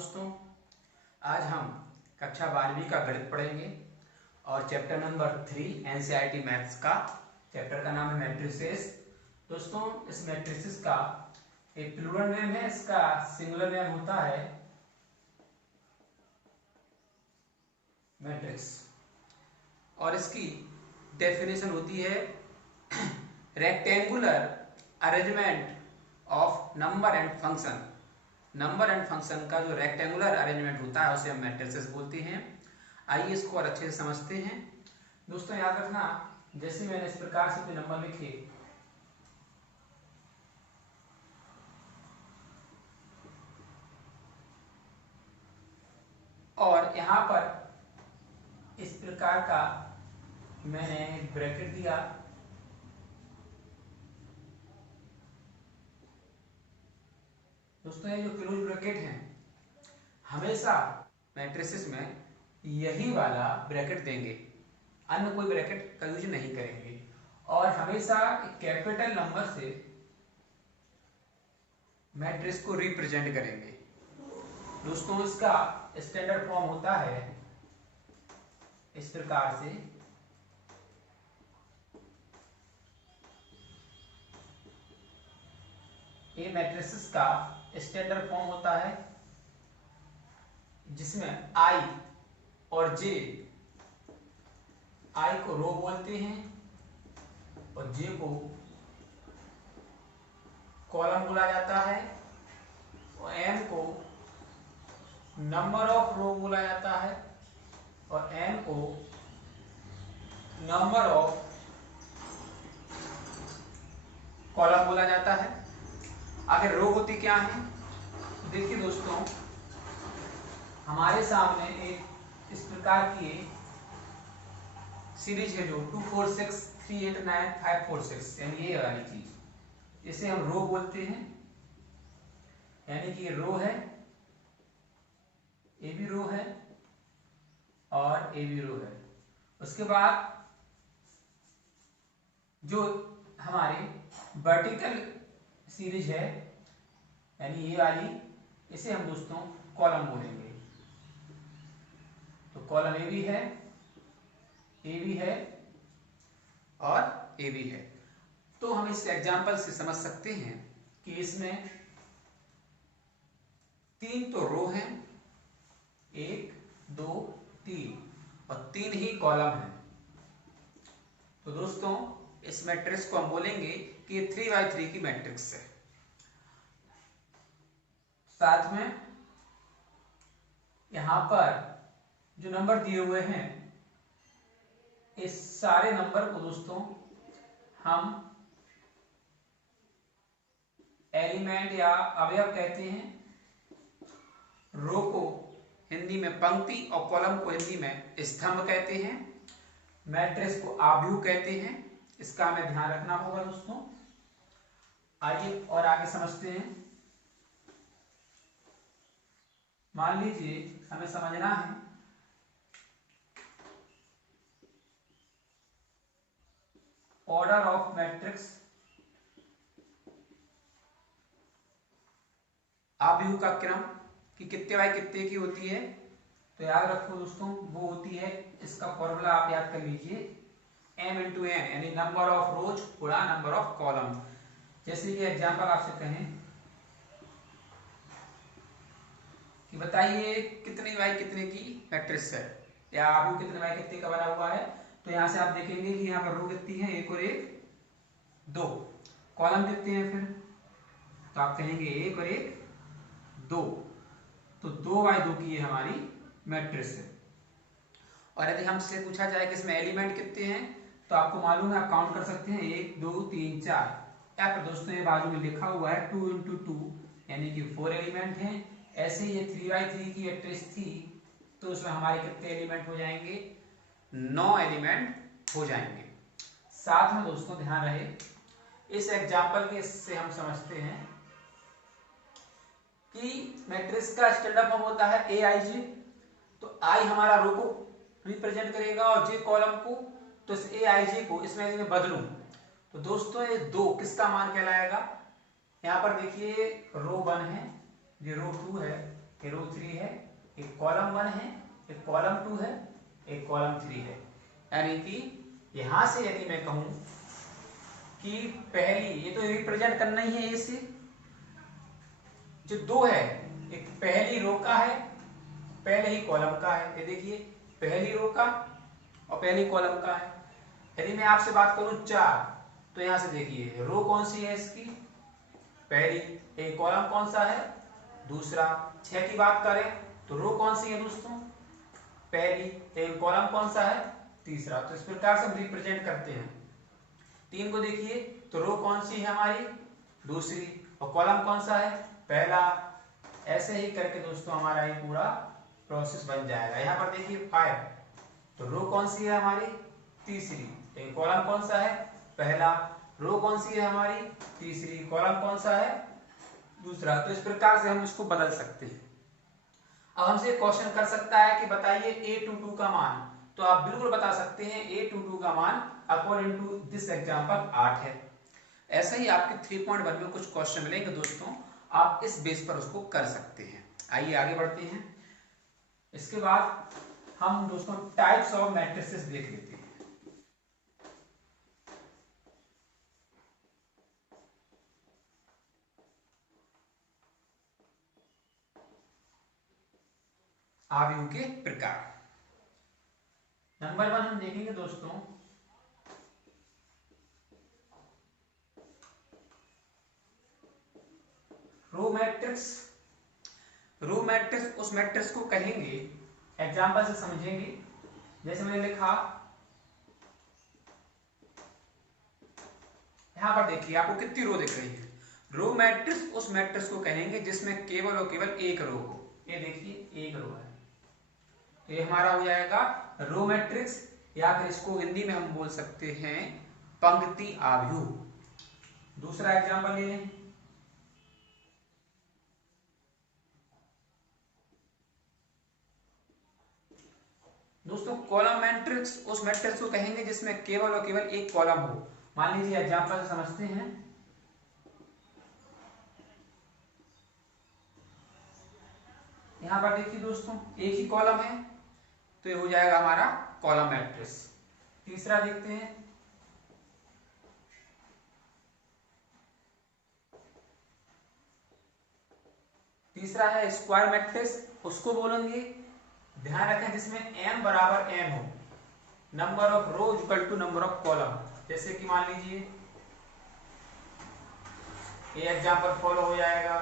दोस्तों, आज हम कक्षा 12वीं का गणित पढ़ेंगे और चैप्टर नंबर 3 एनसीईआरटी मैथ्स का चैप्टर का नाम है मैट्रिसेस। दोस्तों, इस मैट्रिसेस का एक प्लूरल नेम है, इसका सिंगुलर नेम होता है मैट्रिक्स और इसकी डेफिनेशन होती है rectangular arrangement of number and function. Number and function का जो रेक्टेंगुलर अरेंजमेंट होता है उसे हम मैट्रिसेस बोलते हैं। आइए इसको और अच्छे से समझते हैं। दोस्तों याद रखना, जैसे मैंने इस प्रकार से कोई नंबर लिखे और यहां पर इस प्रकार का मैंने ब्रैकेट दिया, दोस्तों ये जो क्लोज ब्रैकेट है हमेशा मैट्रिसेस में यही वाला ब्रैकेट देंगे, अन्य कोई ब्रैकेट का यूज नहीं करेंगे और हमेशा कैपिटल नंबर से मैट्रिक्स को रिप्रेजेंट करेंगे। दोस्तों इसका स्टैंडर्ड फॉर्म होता है इस प्रकार से, ये मैट्रिसेस का स्टैंडर्ड फॉर्म होता है जिसमें आई और जे, आई को रो बोलते हैं और जे को कॉलम बोला जाता है और एम को नंबर ऑफ रो बोला जाता है और एन को नंबर ऑफ कॉलम बोला जाता है। आगे रो होती क्या है, देखिए दोस्तों, हमारे सामने एक इस प्रकार की सीरीज है जो 2 4 6 3 8 9 5 4 6, यानी ये वाली चीज, इसे हम रो बोलते हैं, यानी कि ये रो है, ये भी रो है और ये भी रो है। उसके बाद जो हमारी वर्टिकल सीरीज है यानी ये वाली, इसे हम दोस्तों कॉलम बोलेंगे। तो कॉलम ए भी है, ए भी है और ए भी है। तो हम इस एग्जांपल से समझ सकते हैं कि इसमें 3 तो रो हैं, 1 2 3 और 3 ही कॉलम हैं। तो दोस्तों इस मैट्रिक्स को हम बोलेंगे कि ये 3x3 की मैट्रिक्स है। साथ में यहां पर जो नंबर दिए हुए हैं, इस सारे नंबर को दोस्तों हम एलिमेंट या अवयव कहते हैं। रो को हिंदी में पंक्ति और कॉलम को हिंदी में स्तंभ कहते हैं। मैट्रिक्स को आव्यूह कहते हैं, इसका हमें ध्यान रखना होगा दोस्तों। आइए और आगे समझते हैं। मान लीजिए हमें समझना है ऑर्डर ऑफ मैट्रिक्स, आव्यूह का क्रम कि कितने बाय कितने की होती है। तो याद रखो दोस्तों, वो होती है, इसका फॉर्मूला आप याद कर लीजिए, m इंटू एन, यानी नंबर ऑफ रोज गुणा नंबर ऑफ कॉलम। जैसे कि एग्जांपल आपसे कहें कि बताइए कितने बाय कितने की मैट्रिक्स है या आव्यूह कितने बाय कितने का बना हुआ है। तो यहां से आप देखेंगे कि यहाँ पर रो कितनी है, 1 और 1 2, कॉलम कितने हैं फिर, तो आप कहेंगे 1 और 1 2, तो 2x2 की ये हमारी मैट्रिक्स है। और यदि हमसे पूछा जाए कि इसमें एलिमेंट कितने हैं, तो आपको मालूम है, आप काउंट कर सकते हैं 1 2 3 4। या फिर दोस्तों ये बाजू में लिखा हुआ है 2 इंटू 2, यानी कि 4 एलिमेंट हैं। ऐसे ये 3x3 की मैट्रिक्स थी, तो उसमें हमारे कितने एलिमेंट हो जाएंगे, 9 एलिमेंट हो जाएंगे। साथ में दोस्तों ध्यान रहे, इस एग्जाम्पल के से हम समझते हैं कि मैट्रिक्स का स्टैंडर्ड फॉर्म होता है ए आई जे। तो आई हमारा रो को रिप्रेजेंट करेगा और जे कॉलम को। तो इस ए आई जे को इसमें मैं बदलूं तो दोस्तों ये 2 किसका मान कहलाएगा। यहां पर देखिए रो 1 है, ये रो 2 है ये रो 3 है, एक कॉलम 1 है, एक कॉलम 2 है, एक कॉलम 3 है। यानी कि यहां से यदि मैं कहूं कि पहली, ये तो रिप्रेजेंट करना ही है, ए से जो 2 है, एक पहली रो का है, पहले ही कॉलम का है। ये देखिए पहली रो का और पहली कॉलम का है। यदि मैं आपसे बात करूं 4, तो यहां से देखिए रो कौन सी है इसकी, पहली, एक कॉलम कौन सा है, दूसरा। 6 की बात करें तो रो कौन सी है दोस्तों, पहली, एक कॉलम कौन सा है, तीसरा। तो इस प्रकार से हम रिप्रेजेंट करते हैं। 3 को देखिए तो रो कौन सी है हमारी, दूसरी, और कॉलम कौन सा है, पहला। ऐसे ही करके दोस्तों हमारा ये पूरा प्रोसेस बन जाएगा। यहाँ पर देखिए 5, तो रो कौन सी है हमारी, तीसरी, एक कॉलम कौन सा है, पहला, रो कौन सी है हमारी, तीसरी, कॉलम कौन सा है, दूसरा। तो इस प्रकार से हम इसको बदल सकते हैं। अब हमसे क्वेश्चन कर सकता है कि बताइए A22 का मान, तो आप बिल्कुल बता सकते हैं A22 का मान अकॉर्डिंग टू दिस एग्जांपल 8 है। ऐसा ही आपके 3.1 में कुछ क्वेश्चन मिलेंगे दोस्तों, आप इस बेस पर उसको कर सकते हैं। आइए आगे बढ़ते हैं। इसके बाद हम दोस्तों टाइप्स ऑफ मैट्रिसेस देख लेते हैं। आव्यूह के प्रकार। नंबर 1 हम देखेंगे दोस्तों रो मैट्रिक्स। रो मैट्रिक्स उस मैट्रिक्स को कहेंगे, एग्जांपल से समझेंगे। जैसे मैंने लिखा, यहां पर देखिए आपको कितनी रो दिख रही है। रो मैट्रिक्स उस मैट्रिक्स को कहेंगे जिसमें केवल और केवल एक रो हो। ये देखिए एक रो है, तो ये हमारा हो जाएगा रो मैट्रिक्स, या फिर इसको हिंदी में हम बोल सकते हैं पंक्ति आव्यूह। दूसरा एग्जांपल ले लें, दोस्तों कॉलम मैट्रिक्स उस मैट्रिक्स को कहेंगे जिसमें केवल और केवल एक कॉलम हो। मान लीजिए एग्जांपल से समझते हैं, यहां पर देखिए दोस्तों एक ही कॉलम है, तो ये हो जाएगा हमारा कॉलम मैट्रिक्स। तीसरा देखते हैं, तीसरा है स्क्वायर मैट्रिक्स, उसको बोलेंगे, ध्यान रखें, जिसमें m बराबर n हो, number of row equal to number of column. जैसे कि मान लीजिए ये एग्जांपल फॉलो हो जाएगा,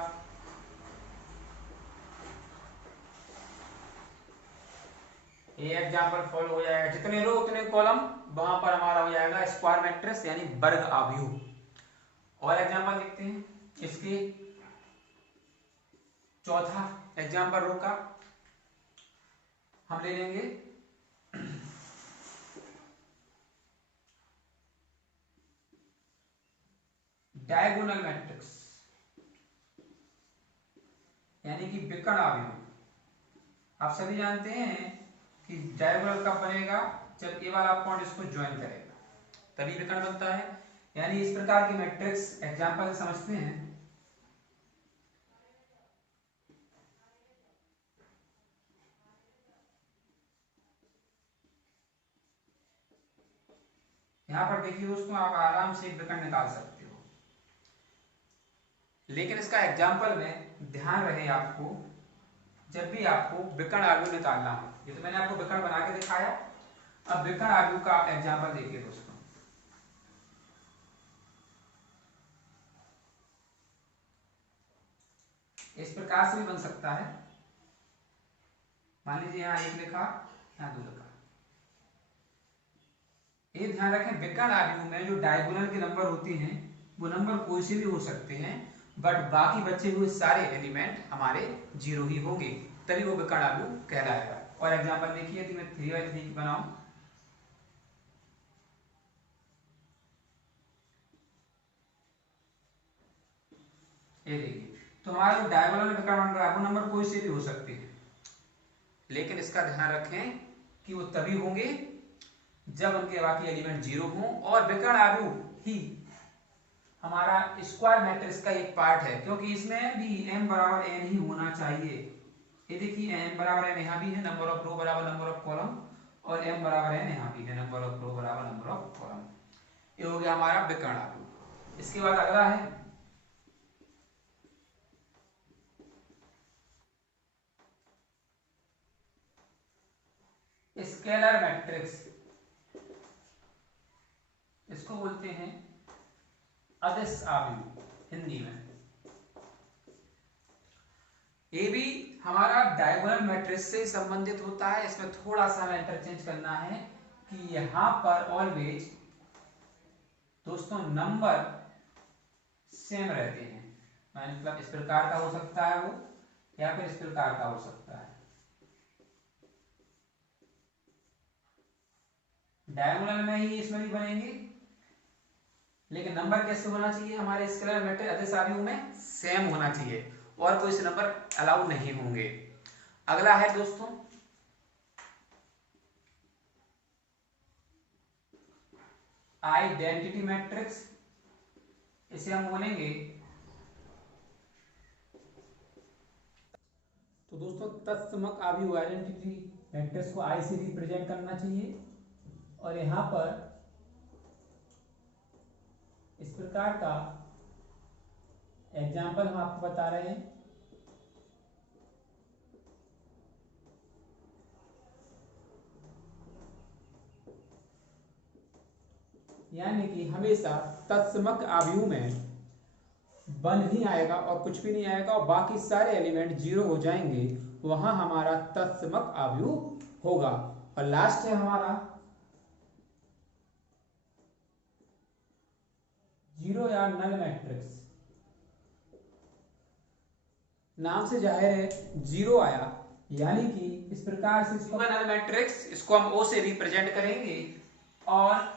ये एग्जांपल फॉलो हो जाएगा, जितने रो उतने कॉलम, वहां पर हमारा हो जाएगा स्क्वायर मैट्रिक्स यानी वर्ग आव्यूह। और एग्जांपल देखते हैं इसके, चौथा एग्जांपल रो का हम ले लेंगे डायगोनल मैट्रिक्स यानी कि विकर्ण आव्यूह। आप सभी जानते हैं कि डायगोनल कब बनेगा, जब ये वाला पॉइंट इसको ज्वाइन करेगा, तभी विकर्ण बनता है। यानी इस प्रकार की मैट्रिक्स एग्जांपल से समझते हैं। यहां पर देखिए दोस्तों आप आराम से एक विकर्ण निकाल सकते हो, लेकिन इसका एग्जांपल में ध्यान रहे आपको, जब भी आपको विकर्ण आव्यूह निकालना हो, ये तो मैंने आपको विकर्ण बना के दिखाया, अब विकर्ण आव्यूह का एग्जांपल देखिए दोस्तों। इस प्रकार से भी बन सकता है, मान लीजिए यहाँ एक लिखा, यहाँ दो लिखा। ये ध्यान रखें विकर्ण आव्यूह में जो डायगोनल के नंबर होते हैं वो नंबर कोई से भी हो सकते हैं, बट बाकी बचे हुए सारे एलिमेंट हमारे जीरो ही होंगे, तभी वो विकर्ण आव्यूह कहलाएगा। और एग्जांपल देखिए, यदि मैं 3x3 बनाऊं, ये देखिए, तो हमारा जो डायगोनल विकर्ण बन रहा है वो नंबर कोई से भी हो सकते हैं, लेकिन इसका ध्यान रखें कि वो तभी होंगे जब उनके बाकी एलिमेंट जीरो हों। और विकर्ण आव्यूह ही हमारा स्क्वायर मैट्रिक्स का एक पार्ट है, क्योंकि इसमें भी m बराबर n ही होना चाहिए, ये देखिए m बराबर m यहाँ भी है, नंबर ऑफ रो बराबर नंबर ऑफ कॉलम, और m बराबर n यहाँ भी है, नंबर ऑफ रो बराबर नंबर ऑफ कॉलम। ये हो गया हमारा विकर्ण आव्यूह। इसके बाद अगला है स्केलर मैट्रिक्स, इसको बोलते हैं अदिश आव्यूह हिंदी में। ये भी हमारा डायगोनल मैट्रिक्स से संबंधित होता है। इसमें थोड़ा सा हमें इंटरचेंज करना है कि यहां पर ऑलवेज दोस्तों नंबर सेम रहते हैं, मतलब इस प्रकार का हो सकता है वो, या फिर इस प्रकार का हो सकता है। डायगोनल में ही इसमें भी बनेंगे, लेकिन नंबर कैसे होना चाहिए हमारे स्केलर मैट्रिक्स अदिश आव्यूह में? सेम होना चाहिए, और कोई से नंबर अलाउ नहीं होंगे। अगला है दोस्तों आइडेंटिटी मैट्रिक्स, इसे हम बोलेंगे। तो दोस्तों तत्समक आव्यूह आइडेंटिटी मैट्रिक्स को आई से रिप्रेजेंट करना चाहिए, और यहां पर इस प्रकार का एग्जाम्पल हम आपको बता रहे हैं। यानी कि हमेशा तत्समक आव्यूह में 1 ही आएगा और कुछ भी नहीं आएगा, और बाकी सारे एलिमेंट 0 हो जाएंगे, वहां हमारा तत्समक आव्यूह होगा। और लास्ट है हमारा 0 या नल मैट्रिक्स। नाम से जाहिर है 0 आया, यानी कि इस प्रकार से इसको नल मैट्रिक्स, इसको हम O से रिप्रेजेंट करेंगे, और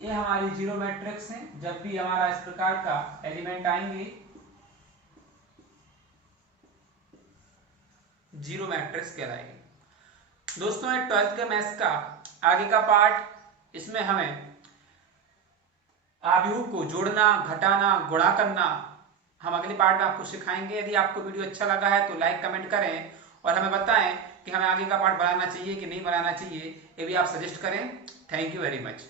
ये हमारी 0 मैट्रिक्स है। जब भी हमारा इस प्रकार का एलिमेंट आएंगे 0 मैट्रिक्स कहलाएगी। दोस्तों ये 12th के मैथ्स का आगे का पार्ट, इसमें हमें आव्यूह को जोड़ना, घटाना, गुणा करना हम अगले पार्ट में आपको सिखाएंगे। यदि आपको वीडियो अच्छा लगा है तो लाइक कमेंट करें, और हमें बताएं कि हमें आगे का पार्ट बनाना चाहिए कि नहीं बनाना चाहिए, ये भी आप सजेस्ट करें। Thank you very much.